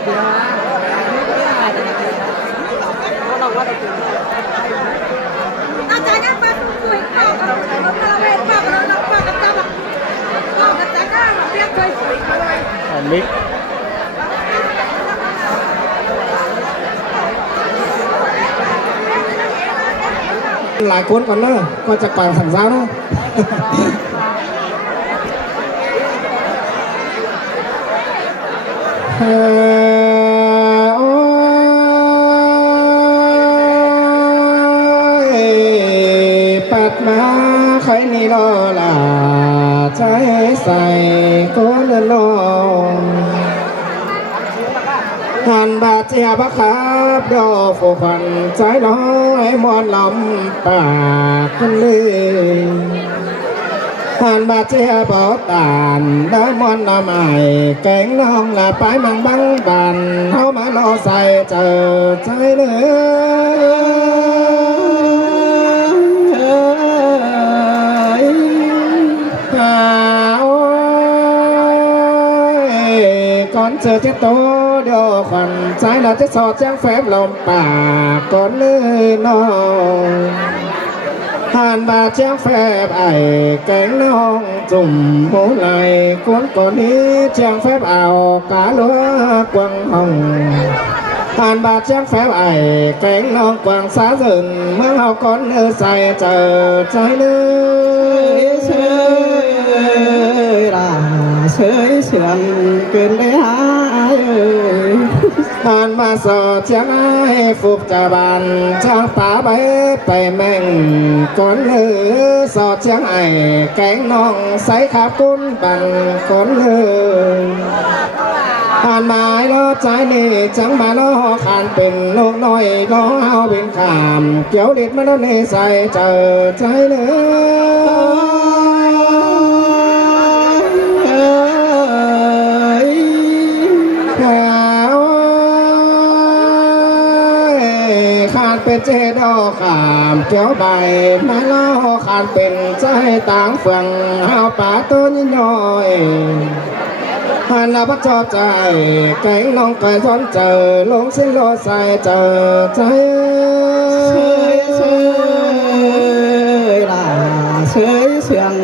อาจารย์ยังมาคุยต่อกับเราเองต่อกับเราต่อกับเราต่อกับอาจารย์ก็เรียกคุยเลยมิกหลายคนก่อนเนอะก็จะก่อนสั่งเช้าเนอะปัดมาใครนี่รอล่ะใจใส่ก้นนองหันบาดเจ็บครับดอกฟูฟันใจร้อยมอนลำปากกันเลยหันบาดเจ็บตานได้มอนน้ำไอแกงน้องละไปมังบังบันเข้ามารอใส่เจอใจเลยก่อนเจอเจ้าโตเดี๋ยวขวัญใจเราจะสอดแจ้งแฝงลมปากก่อนเลยน้องผ่านบาแจ้งแฝงไอ้แกงน้องจุ่มหูไหลก้นก่อนนี้แจ้งแฝงเอากาลัวกวางห้องผ่านบาแจ้งแฝงไอ้แกงน้องกวางสาสึนเมื่อเอาก้อนเนื้อใส่เจอใจเลยเชยล่ะเชยเสื่อมเกินไปหาผ่านมาสอดเชียงไอ้ฟุกจะบานช่างป่าใบไปแม่งก่อนเลือสอดเชียงไอ้แกงน้องใส่ขากุ้นบันก่อนเลือผ่านมาล้อใจนี่จังมาล้อขานเป็นลูกน้อยล้อเอาเป็นขามเกี่ยวเด็ดมาแล้วในใส่เจอใจเลยขาดเป็นเจดอขามเกี่ยวใบมาล้อขานเป็นใจต่างฝั่งเอาป่าต้นน้อยหันหน้าพัดชอบใจแกงน้องไก่ซ้อนเจอลงสิ้นโลใส่เจอใจเชยล่ะเชยเสียง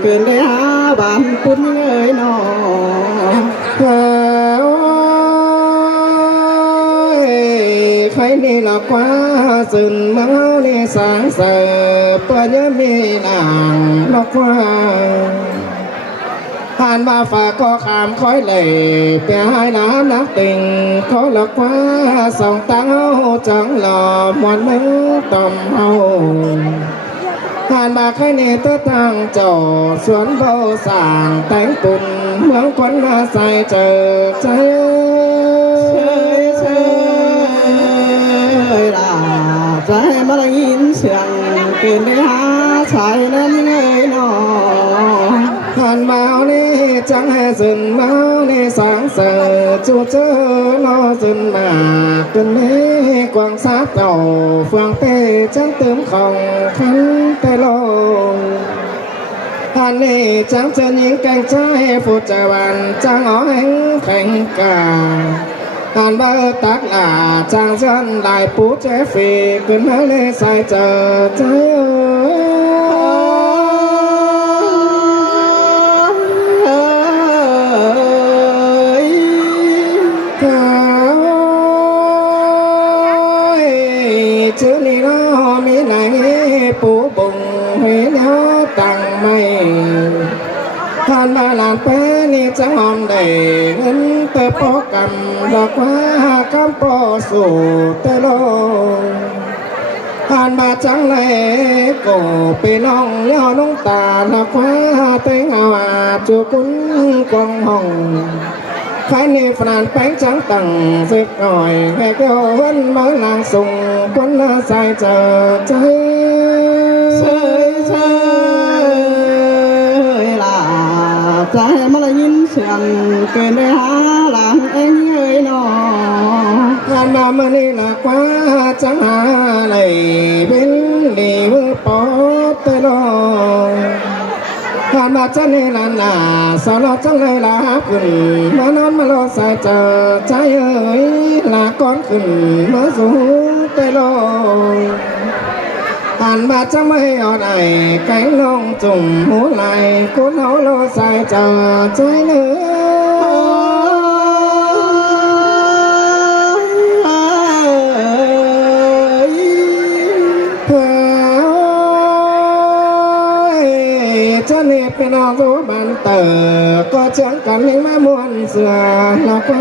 เกินได้หาบ้านคุณเงยน้องใครนี่หลักว่าสึนเมาในสางเสือเปิดยังมีนางหลักว่าผ่านมาฝากก็ขามคอยเลยเปียให้น้ำนักติ่งขอหลักว่าส่องตาจังหล่อหมอนมือต่อมเฮาผ่านมาใครนี่ตัวตั้งจอสวนเบาสางแต่งปุ่นเมืองคนมาใส่เจอใจเชยล่ะใจมาได้ยินเสียงเกินไปหาชายนั้นเลยน้องผ่านมานี่จังให้สินมานี่สางเสือจูเจอโนสินมาจนนี้กวางสาเต่าเฟืองเป้จังเติมของขันเตโลผ่านนี่จังเจอยิงแกงใจฟูจาวันจังอ๋อแห่งแข่งกาผ่านเบอร์ตักหลาจังเชิญลายปูเจฟีขึ้นมาเลยใส่เจอใจชื่อนี่น้อมีไหนปูบุงเหี่ยวตังไม่ผ่านมาหลานเป้นี่จะหอมได้เงินเตะปอกำดอกว่าคำปอสู่เตะโลผ่านมาจังเลยก็ไปน้องย่อน้องตาดอกว่าเต็งเอาจูกุนกวางห้องใครนี่ฝรั่งแป้งจังตังสิบหน่อยแค่เกี่ยววันเมื่อนางส่งคนละใส่เจอใจเชยล่ะใจมาได้ยินเสียงเกินไปหาหลานเอ็งเอ้ยน้องผ่านมาเมื่อนี้ละกว่าจังหาเลยเป็นดีเมื่อปอดเตลอ ผ่านมาจะนี่ลานนาสาวเราจังเลยลาขึ้นมานอนมารอสายเจอใจเอ๋ยลาก้อนขึ้นเมื่อสูงเตโลผ่านมาจะไม่อ่อนไอไก่ลงจุ่มหูไหลคุณเขารอสายเจอใจเลยจะนี่เป็นเอาตัวบันเตอก็เชิงกันยังมามวนเสือเราก็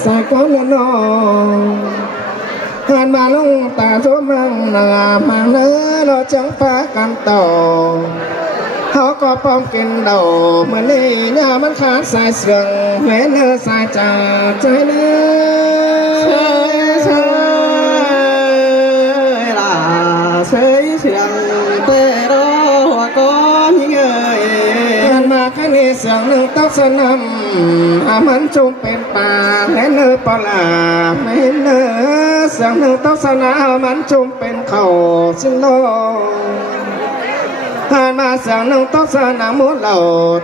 ใส่ก้อนเนื้อนองผ่านมาลงตาตัวมังนามังเนื้อเราจังฟ้ากันต่อเขาก็ป้อมกินเดาเมื่อนี้เนี่ยมันขาดสายเสื่องแม่เนื้อสายจ่าใจเนื้อล่ะเสยเสื่องเตะรอหัวก้อนยิ่งเอ่ยผ่านมาแค่นี้เสียงหนึ่งต้องสนำอามันจงเป็นป่าและเนื้อปลาไม่เนื้อเสียงหนึ่งต้องสนำมันจงเป็นเขาสิ้นโลผ่านมาเสียงหนึ่งต้องสนามมุดเหล่า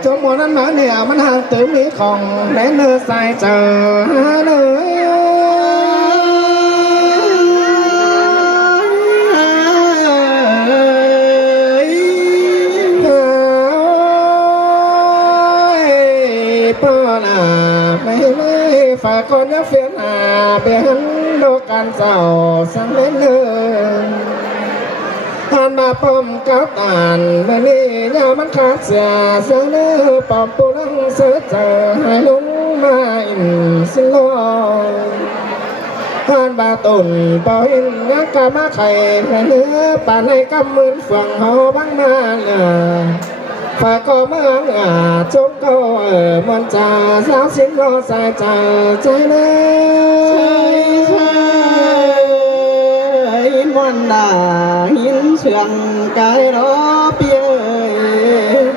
จงมวนั้นมาเนี่ยมันห่างตื่นมีของและเนื้อใส่เจอเลยฝากคนยักเฟียนหาเบียนโลกันเศร้าสังเล่นเลยผ่านมาป้อมเก้าตานเมื่อนี้ยามันขาดเสียเสียงเนื้อปอมปูนังเสือเจอให้ลุงมาอินสิงโลผ่านบาตุนปออินยักกามาไข่เนื้อป่านให้กำมือฝั่งเขาบ้างมาเลยฝากก็เมืองจงเขามันจ่าสาวสิงรอสายจ่าใจเลยหินวันดาหินเชื่องกายรอเปีย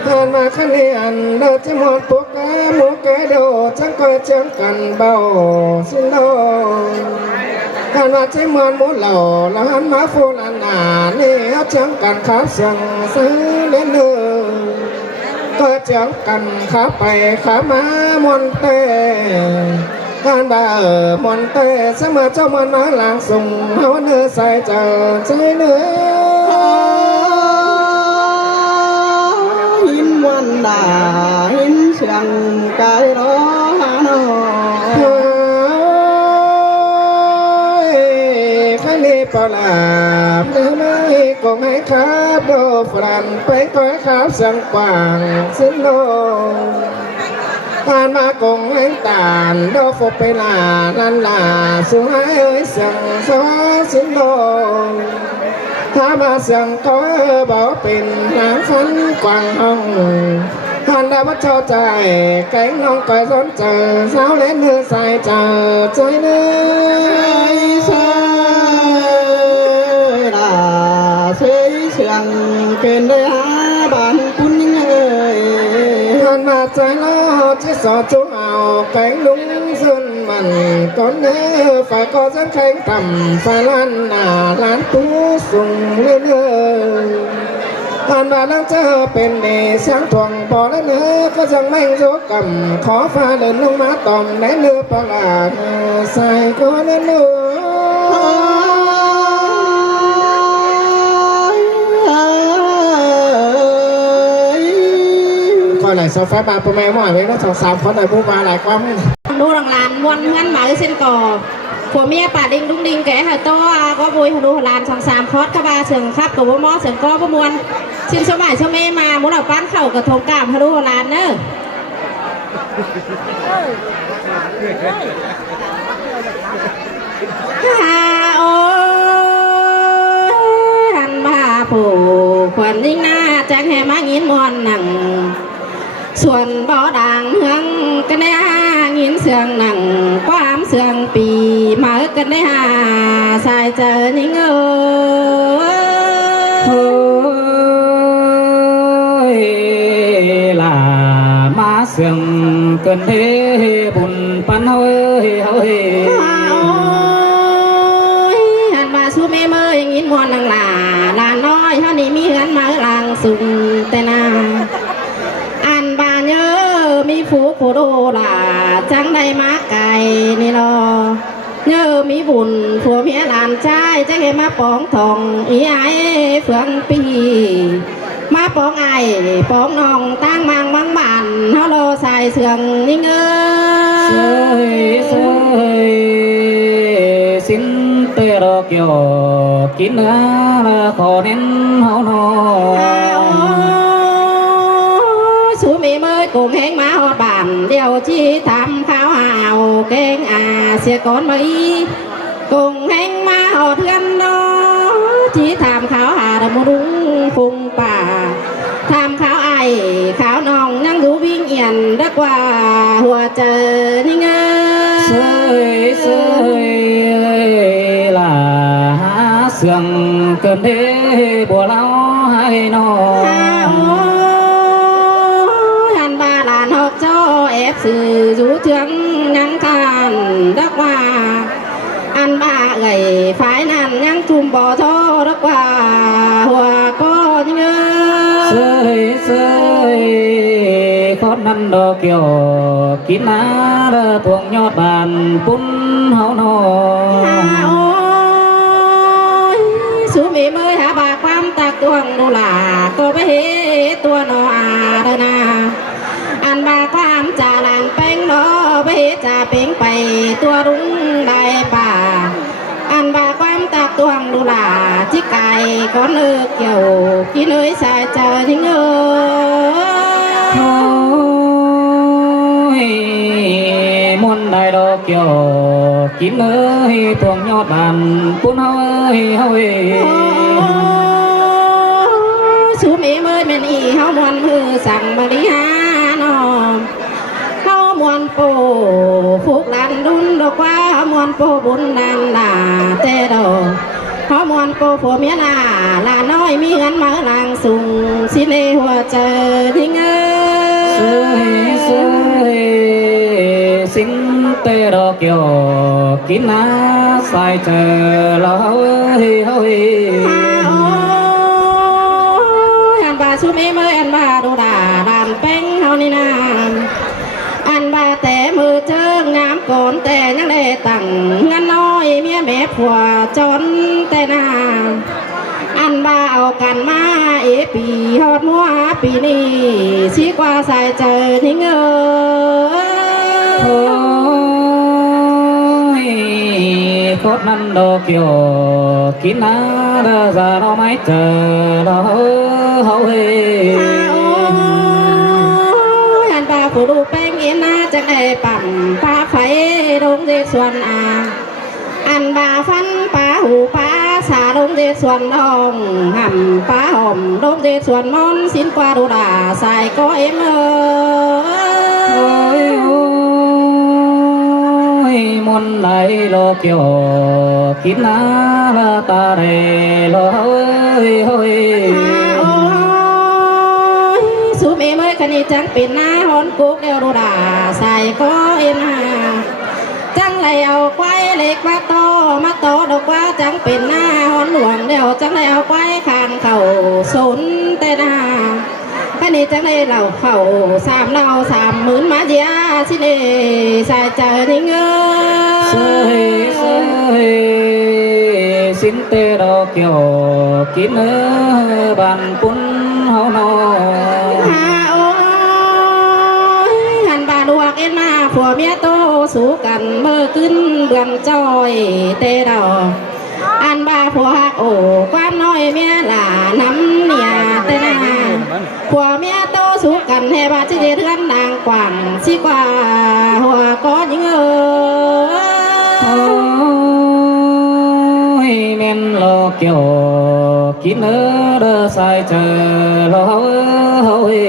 ผ่านมาขันเนียนเดินจะหมดพวกแกหมูแกเดียวจังก็เจียงกันเบาสิโลผ่านมาใจมันหมูเหล่าแล้วหันมาฟูนันนานี่เอาเจียงกันขาเสียงซื้อเล่นเลยก็เจียงกันขาไปขามามนเตผ่านบ่ามนเตเสมอเจ้ามันมาหลังส่งเฮาเนื้อใส่เจอใจเนื้อหินวันดาหินเชียงกายรอหาโนข้านี้ปลาเมื่อไม่คงให้ข้าโดฟรันไปก้อยข้าวเสียงกว่างสิ้นโลผ่านมากงให้ตานโดฟไปลาลันลาสุหายเอ้ยเสียงสอสิ้นโลถ้ามาเสียงก็บอกเป็นนางฝันกว่างห้องผ่านดาวเจ้าใจไก่น้องก้อยสนเจอสาวเล่นเนื้อใส่เจอใจเนื้อเสียงเกินได้หาบ้านคุณยังไงผ่านมาใจล้อที่สอดจุเอาไก่ลุงซึนมันก่อนเนื้อฝ่ายก็จะแข่งต่ำฝ่ายล้านหน้าล้านตู้ส่งเรื่อยผ่านมาแล้วเจอเป็นเนเสียงทวงพอแล้วเนื้อก็ยังไม่ยกกำขอฟ้าเดินลงมาต่อมในเนื้อปลาใส่ก็เนื้อหลายโซฟาบาประมาณหน่อยไม่ต้อง2-3คนหน่อยผู้มาหลายความดูหลังลานมวนเงินหมายเส้นก่อผัวเมียป่าดิงดุ้งดิงแก่หายโตก็บุยดูลาน2-3คอสกระบาเสียงครับกับว่ามอเสียงก้อประมวลชินสมัยเชเมมามุดเอาปั้นเข่ากับทงกามฮาดูลานเนอะโอ้หันมาผูกขวัญยิ่งหน้าจังแห่มางินมอนหนังส่วนบ่อด่างเฮืองกันได้หางินเสียงหนังความเสียงปีมากันได้หาสายเจอยิ่งล่ะมาเสียงเกินเทบุญปันเฮ้ยหันมาสู้แม่เมื่อยินมวนหนังลาน้อยเท่านี้มีเงินมาลางสุ่มแต่นา ฟูผู้ดูล่ะจังได้มาไก่นี่รอเนื้อมีบุญผัวเมียหลานชายจะให้มาปองทองอีไอเฟืองปีมาปองไอปองน้องตั้งมังบังบานเฮาโลใส่เสืองนี่เงอ sơi xin tê rô kiều kín là khó nên hậu nô สูมีเมยกุ้งแห้งมาหอดบานเดียวชี้ทำข้าวหาวเก่งเสียก่อนมาอีกุ้งแห้งมาหอดเทือนนอชี้ทำข้าวหาดมรุงพุงป่าทำข้าวไอข้าวนองนั่งดูวิ่งเอียนดักว่าหัวเจอนี่เงอ sơi sơi là sương cơn thế bùa lao hay nọ หันบาลานหกเจ้าเอฟสื่ออยู่เทืองยังกันดักว่าอันบ้าไก่ฝ่ายนั้นยังจุ่มบ่อโทดักว่าหัวก็ยังเงอ sơi sơi khó năn đo kiều kín lá tuồng nhọt bàn pun hậu nọ โอ้ยสูมีเมยหาบาความตักตวงดูหลาก็ไปเฮตัวนออาดนาอันบาความจ่าลานแป้งนอไปเฮจ่าเป้งไปตัวรุ้งได้ป่าอันบาความตักตวงดูหลาจิกไก่ก้อนเลือกเกี่ยวกินเอ้ยสายเจอทิ้งเอ้ย thôi muôn đại đô kiều kín ơi tuồng nhọt bàn pun hơi hơi สูมีเมยเมนอีเฮามวนมือสั่งบริหารอเฮามวนโปฟุกลันดุนดอกว่าเฮามวนโปบุญนันดาเตดอเฮามวนโปผัวเมียนาลาน้อยมีเงินมาลางสุงสิเนหัวเจอทิ้งเอ้ sơi sơi xin tê đô kiều kín lá sai chờ lo hơi hơi อันบาสูมีเมยอันบาดูดาดานแป้งเฮานี่นาอันบาแต่มือเจิงงามก่อนแต่ยังได้ตั้งเงินน้อยเมียแม่ผัวจนแต่นาอันบาเอากันมาปีฮอดมัวปีนี้สิกว่าสายเจอทิ้งเอ้ย thôi khó năn đô kiều kín lá ra nó mái chờ lo hơi โอ้ยอันบาผู้ดูแป้งเอ็นนาจะได้ปั่มปลาไฟลงเด็กส่วนอันบาฟันปลาหูปลาสาลงเด็กส่วนน้องห่ำปลาหอมลงเด็กส่วนมอนสินกว่าดูดาใส่ก็เอ็มôi ôi muôn đại lo kiều kín lá ta đây lo hơi hơi โอ้ยสูมีเมื่อคณิจังเป็นหน้าฮอนกุกเดียวดูดาใส่ก็เอ็นจังเลยเอาไว้เล็กมาโตดอกว่าจังเป็นหน้าฮอนหลวงเดียวจังเลยเอาไว้คางเข่าสนแต่หน้าคณิจังเลยเหล่าเข่า30,000มาเดียสิเนใส่เจอทิ้งเอ้ย sơi sơi xin tê đô kiều kín bàn pun hậu nọ โอ้ยหันบาดวกเอ็นมาผัวเมียโตสู้กันเมื่อขึ้นเบื้องจอยเตดออันบาผัวหักโอ้ความน้อยเมียหลาน้ำเนี่ยเตนาผัวเมียโตสู้กันให้บาจิเดือนนางกว่างสิกว่าหัวก็ยิงเอ้ย ôi men lo kiều kín đơ sai chờ lo hơi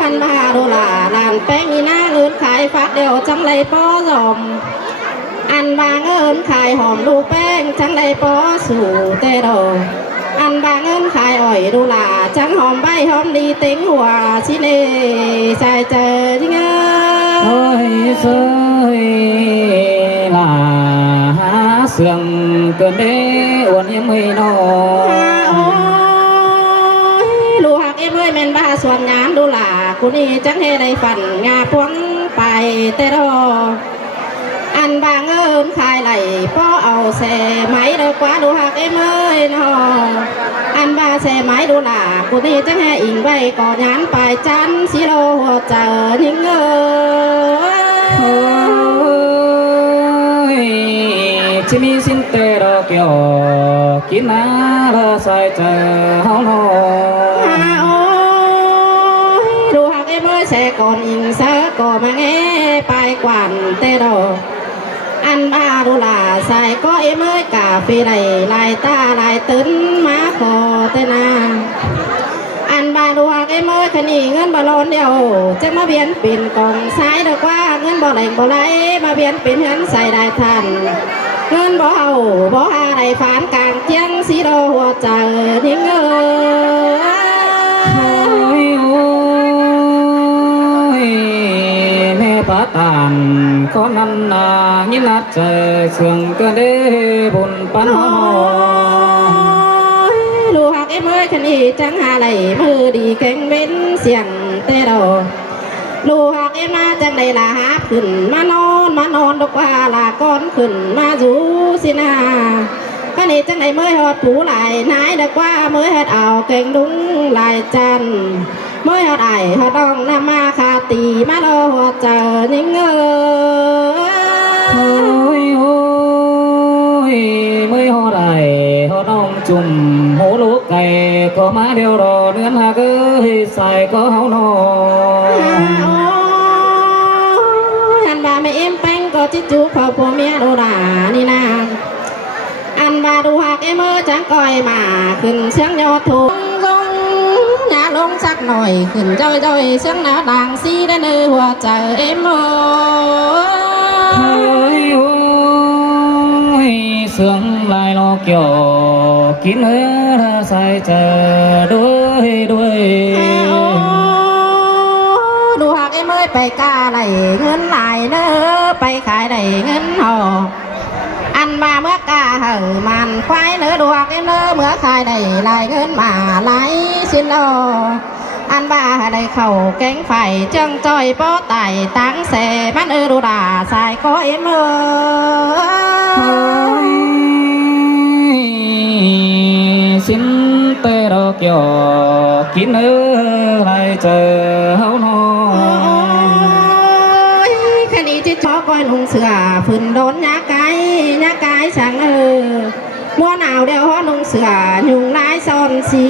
หันมาดูหลาลานแป้งอีหน้าเอินขายฟักเดียวจังไรป้อหอมอันบางเอินขายหอมดูแป้งจังไรป้อสู่เตโดอันบางเอินขายอ่อยดูหลาจังหอมใบหอมดีเต็งหัวชิเน่ใส่เจอจิงเอ้ย ôi sơi là sương cơn đế uốn em mây nọ โอ้ยลูกหักเอ็มเอ้ย ยแม่นบ้าส่วนงานดูหล่ากูนี่จังให้ได้ฝันงาพวงไปแต่รออันบางเอิญขายไหลเพราะเอาแส่ไหมเด้อกว่าดูหักเอ้เมยนออันบาแส่ไหมดูหล่ากูนี่จังให้อิงไว้ก่อนงานไปจันสิโลหัวเจอนิ่งchỉ mi xin tê đó kiểu kín á là sai chờ hao nóดูหักเอ้เมยแส่ก่อนอิงซะก่อมาแง่ไปกวนเตโดอันบาดูหล่าใส่ก็เอ้เมยกาฟีไหลลายตาลายตึ้นมาขอเตนาอันบาดูหักเอ้เมยขนีเงินบอลอนเดียวจะมาเบียนปิ่นกองซ้ายเดอกว่าเงินบ่ไหลบ่ไหลมาเบียนปิ่นเงินใส่ได้ทันเงินบ่เอาบ่หาได้ฝานกลางเจียงสีโดหัวใจนิ่งphá tàn có năm như lát trời sương cơ đế buồn pan hoaลูหักเอ้เมยคันอีจังหาไหลมือดีแข็งเว้นเสียงเตโดลูหักเอ้มาจังได้ลาหาขึ้นมานอนดอกว่าลาก้อนขึ้นมาอยู่สินาคันอีจังได้เมยหอดผูไหลนายดอกว่าเมยหอดเอาเก่งดุ้งลายจันเมื่อไอ้เขาต้องนำมาคาตีมาโลหัวเจอนิ่งโอ้ยเมื่อhọ đại họ đông chùm hổ lúa cày có má đeo đò nướng hà cứ xài có háo nò anh bà mẹ em bánh có chít chú phở của mẹ đồ đà ni na anh bà đồ hạc em ơi chẳng coi mà khinh sáng nhỏ thuộc nhà lông sắc nổi khinh chơi chơi sáng nào đàng si đến nơi hòa chờ em ơi sương lại lo kiểu kín hơi sai chờ đuôi đồ hạc em ơiไปกาไหลเงินไหลเนอไปขายไหลเงินห่ออันมาเมื่อกาเห่อมันควายเนื้อดวกเนื้อเมื่อขายได้ลายเงินมาไหลสินโลอันบ้าได้เข่าแกงไฟจังจอยป้อไต่ตั้งเสมันดูด่าสายก็เอ็มxin tê đó kiểu kín ơi lại chờ háo nòคันนี้จะชอบก้อยนุ่งเสือฝืนโดนยากายสังมัวหนาวเดียวห่อนุ่งเสือยุงลายซ้อนสี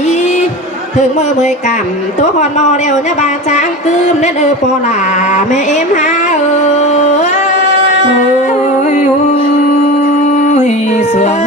ถึงเมื่อเมื่อยกำตัวหอนมอเดียวเนี่ยบาจ้างคืมเล่นปอหล่าแม่เอ็มฮาôi sương